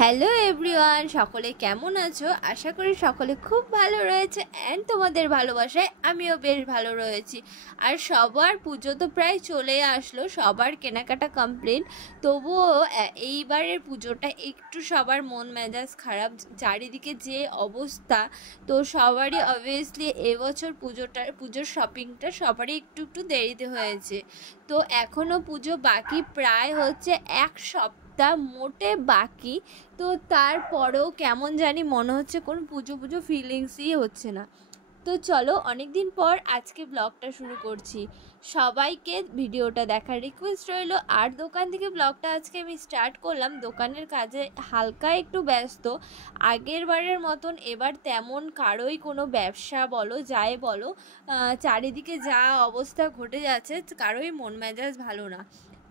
Hello everyone, সকলে কেমন আছো? আশা করি সকলে খুব ভালো রয়েছে অ্যান্ড তোমাদের ভালোবাসায় আমিও বেশ ভালো রয়েছি। আর সবার পুজো তো প্রায় চলে আসলো, সবার কেনাকাটা কমপ্লিট। তবুও এইবারের পুজোটা একটু সবার মন মেজাজ খারাপ, চারিদিকে যে অবস্থা। তো সবারই অবভিয়াসলি এবছর পুজোর শপিংটা সবারই একটু একটু দেরিতে হয়েছে। তো এখনও পুজো বাকি, প্রায় হচ্ছে এক সপ্তাহ মোটে বাকি। তো তারপরেও কেমন জানি মনে হচ্ছে কোন পুজো পুজো ফিলিংসই হচ্ছে না। তো চলো, অনেক দিন পর আজকে ব্লগটা শুরু করছি। সবাইকে ভিডিওটা দেখার রিকোয়েস্ট রইল। আর দোকান থেকে ব্লগটা আজকে আমি স্টার্ট করলাম, দোকানের কাজে হালকা একটু ব্যস্ত। আগের বারের মতন এবার তেমন কারোই কোনো ব্যবসা বলো যাই বলো, চারিদিকে যা অবস্থা ঘটে যাচ্ছে, কারোই মন মেজাজ ভালো না।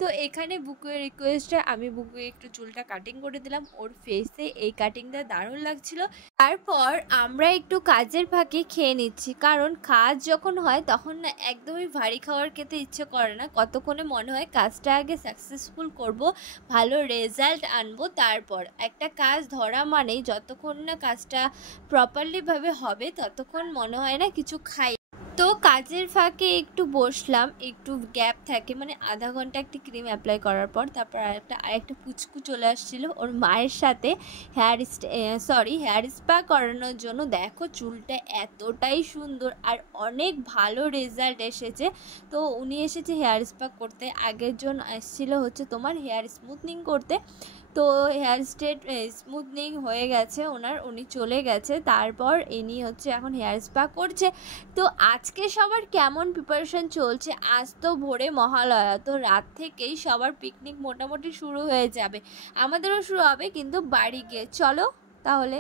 তো এখানে বুকুয়ের রিকোয়েস্টে আমি বুকুকে একটু চুলটা কাটিং করে দিলাম, ওর ফেসে এই কাটিংটা দারুণ লাগছিল। তারপর আমরা একটু কাজের ফাঁকে খেয়ে নিচ্ছি, কারণ কাজ যখন হয় তখন না একদমই ভারী খাবার খেতে ইচ্ছে করে না। কতক্ষণে মনে হয় কাজটা আগে সাকসেসফুল করব, ভালো রেজাল্ট আনবো, তারপর একটা কাজ ধরা মানেই যতক্ষণ না কাজটা প্রপারলিভাবে হবে ততক্ষণ মনে হয় না কিছু খাই। তো কাজের ফাঁকে একটু বসলাম, একটু গ্যাপ থাকে মানে আধা ঘন্টা একটি ক্রিম অ্যাপ্লাই করার পর। তারপর আরেকটা পুচকু চলে আসছিলো ওর মায়ের সাথে হেয়ার স্পা করানোর জন্য। দেখো চুলটা এতটাই সুন্দর আর অনেক ভালো রেজাল্ট এসেছে। তো উনি এসেছে হেয়ার স্পা করতে, আগের জন এসেছিলো হচ্ছে তোমার হেয়ার স্মুথনিং করতে। তো হেয়ার স্মুথনিং হয়ে গেছে ওনার, উনি চলে গেছে। তারপর ইনি হচ্ছে এখন হেয়ার স্পা করছে। তো আজকে সবার কেমন প্রিপারেশন চলছে? আজ তো ভোরে মহালয়া, তো রাত থেকেই সবার পিকনিক মোটামুটি শুরু হয়ে যাবে, আমাদেরও শুরু হবে কিন্তু বাড়ি গিয়ে। চলো তাহলে।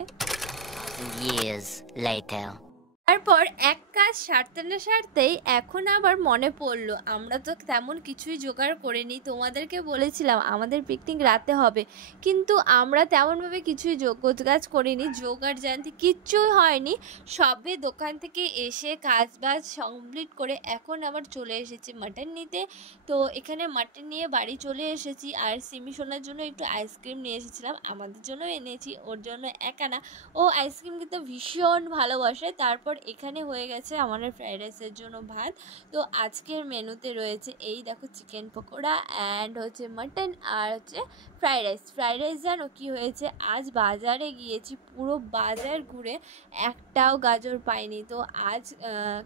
তারপর এক কাজ সারতে না সারতেই এখন আবার মনে পড়লো আমরা তো তেমন কিছুই জোগাড় করিনি। তোমাদেরকে বলেছিলাম আমাদের পিকনিক রাতে হবে, কিন্তু আমরা তেমনভাবে কিছুই গোছগাছ করিনি, জোগাড় জানতে কিচ্ছুই হয়নি। সবে দোকান থেকে এসে কাজ বাজ কমপ্লিট করে এখন আবার চলে এসেছি মাটন নিতে। তো এখানে মাটন নিয়ে বাড়ি চলে এসেছি। আর সিমি সোনার জন্য একটু আইসক্রিম নিয়ে এসেছিলাম, আমাদের জন্য এনেছি, ওর জন্য একা না, ও আইসক্রিম কিন্তু ভীষণ ভালোবাসে। তারপর এখানে হয়ে গেছে আমাদের ফ্রাইড রাইসের জন্য ভাত। তো আজকের মেনুতে রয়েছে এই দেখো চিকেন পকোড়া অ্যান্ড হচ্ছে মাটন আর হচ্ছে ফ্রাইড রাইস জানো কি হয়েছে, আজ বাজারে গিয়েছি, পুরো বাজার ঘুরে একটাও গাজর পাইনি। তো আজ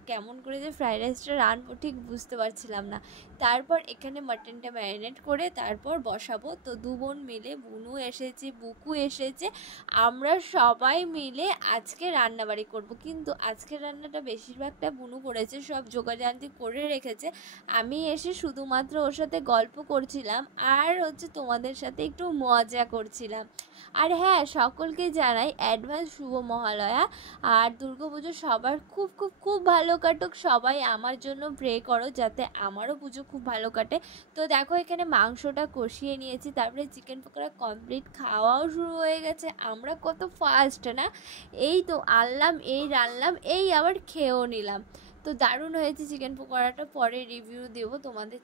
কেমন করে যে ফ্রাইড রাইসটা রানবো ঠিক বুঝতে পারছিলাম না। তারপর এখানে মাটনটা ম্যারিনেট করে তারপর বসাবো। তো দু বোন মিলে, বুনু এসেছে, বুকু এসেছে, আমরা সবাই মিলে আজকে রান্নাবাড়ি করব। কিন্তু আজকের রান্নাটা বেশিরভাগটা বুনু করেছে, সব জোগাড়জান্তি করে রেখেছে। আমি এসে শুধুমাত্র ওর সাথে গল্প করছিলাম আর হচ্ছে তোমাদের সাথে একটু মজা করছিলাম। আর হ্যাঁ, সকলকে জানাই অ্যাডভান্স শুভ মহালয়া। আর দুর্গাপুজো সবার খুব খুব খুব ভালো কাটুক, সবাই আমার জন্য প্রে করো যাতে আমারও পুজো খুব ভালো কাটে। তো দেখো এখানে মাংসটা কষিয়ে নিয়েছি, তারপরে চিকেন পকোড়া কমপ্লিট, খাওয়াও শুরু হয়ে গেছে। আমরা কত ফাস্ট না, এই তো আনলাম, এই রান্নাম, এই আবার খেয়েও নিলাম। তো দারুণ হয়েছে চিকেন পকোড়াটা, পরে রিভিউ দেবো তোমাদের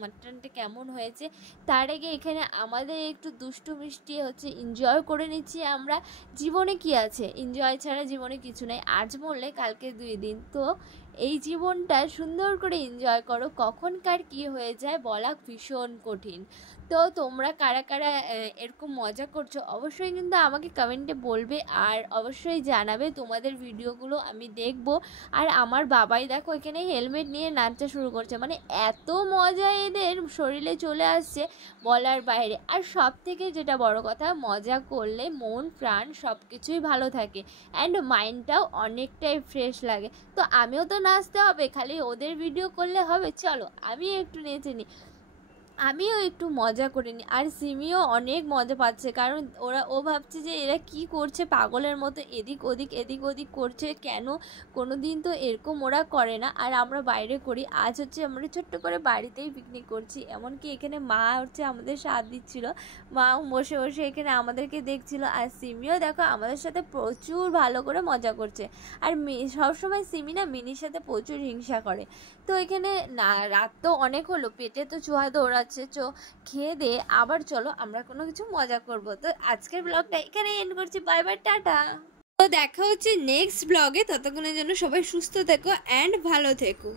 মাটনটা কেমন হয়েছে। তার আগে এখানে আমাদের একটু দুষ্টু মিষ্টি হচ্ছে এনজয় করে নিচ্ছি আমরা। জীবনে কি আছে, এনজয় ছাড়া জীবনে কিছু নেই, আজ মরলে কালকে 2 দিন। তো এই জীবনটা সুন্দর করে এনজয় করো, কখনকার কি হয়ে যায় বলা ভীষণ কঠিন। তো তোমরা কারা কারা এরকম মজা করছো অবশ্যই কিন্তু আমাকে কমেন্টে বলবে, আর অবশ্যই জানাবে, তোমাদের ভিডিওগুলো আমি দেখব। আর আমার বাবাই দেখো এখানে হেলমেট নিয়ে নাচা শুরু করছে, মানে এত মজা এদের শরীরে চলে আসছে বলার বাইরে। আর সব থেকে যেটা বড় কথা, মজা করলে মন প্রাণ সব কিছুই ভালো থাকে অ্যান্ড মাইন্ডটাও অনেকটাই ফ্রেশ লাগে। তো আমিও তো নাচতে হবে, খালি ওদের ভিডিও করলে হবে? চলো আমিও একটু নেচে নিই, আমিও একটু মজা করে নিই। আর সিমিও অনেক মজা পাচ্ছে, কারণ ও ভাবছে যে এরা কি করছে পাগলের মতো, এদিক ওদিক এদিক ওদিক করছে, কেন কোনো দিন তো এরকম ওরা করে না। আর আমরা বাইরে করি, আজ হচ্ছে আমরা ছোট্ট করে বাড়িতেই পিকনিক করছি। এমনকি এখানে মা হচ্ছে আমাদের সাথ দিচ্ছিল, মা বসে বসে এখানে আমাদেরকে দেখছিল। আর সিমিও দেখো আমাদের সাথে প্রচুর ভালো করে মজা করছে। আর সবসময় সিমি না মিনির সাথে প্রচুর হিংসা করে। তো এখানে না, রাত তো অনেক হলো, পেটে তো চুহা দৌড়াচ্ছে, আছে, চো খেয়ে দিয়ে আবার চলো আমরা কোনো কিছু মজা করব। তো আজকের ব্লগটা এখানে এন্ড করছি, বাই বাই, টাটা। তো দেখা হচ্ছে নেক্সট ব্লগে, ততক্ষণের জন্য সবাই সুস্থ থেকো অ্যান্ড ভালো থেকো।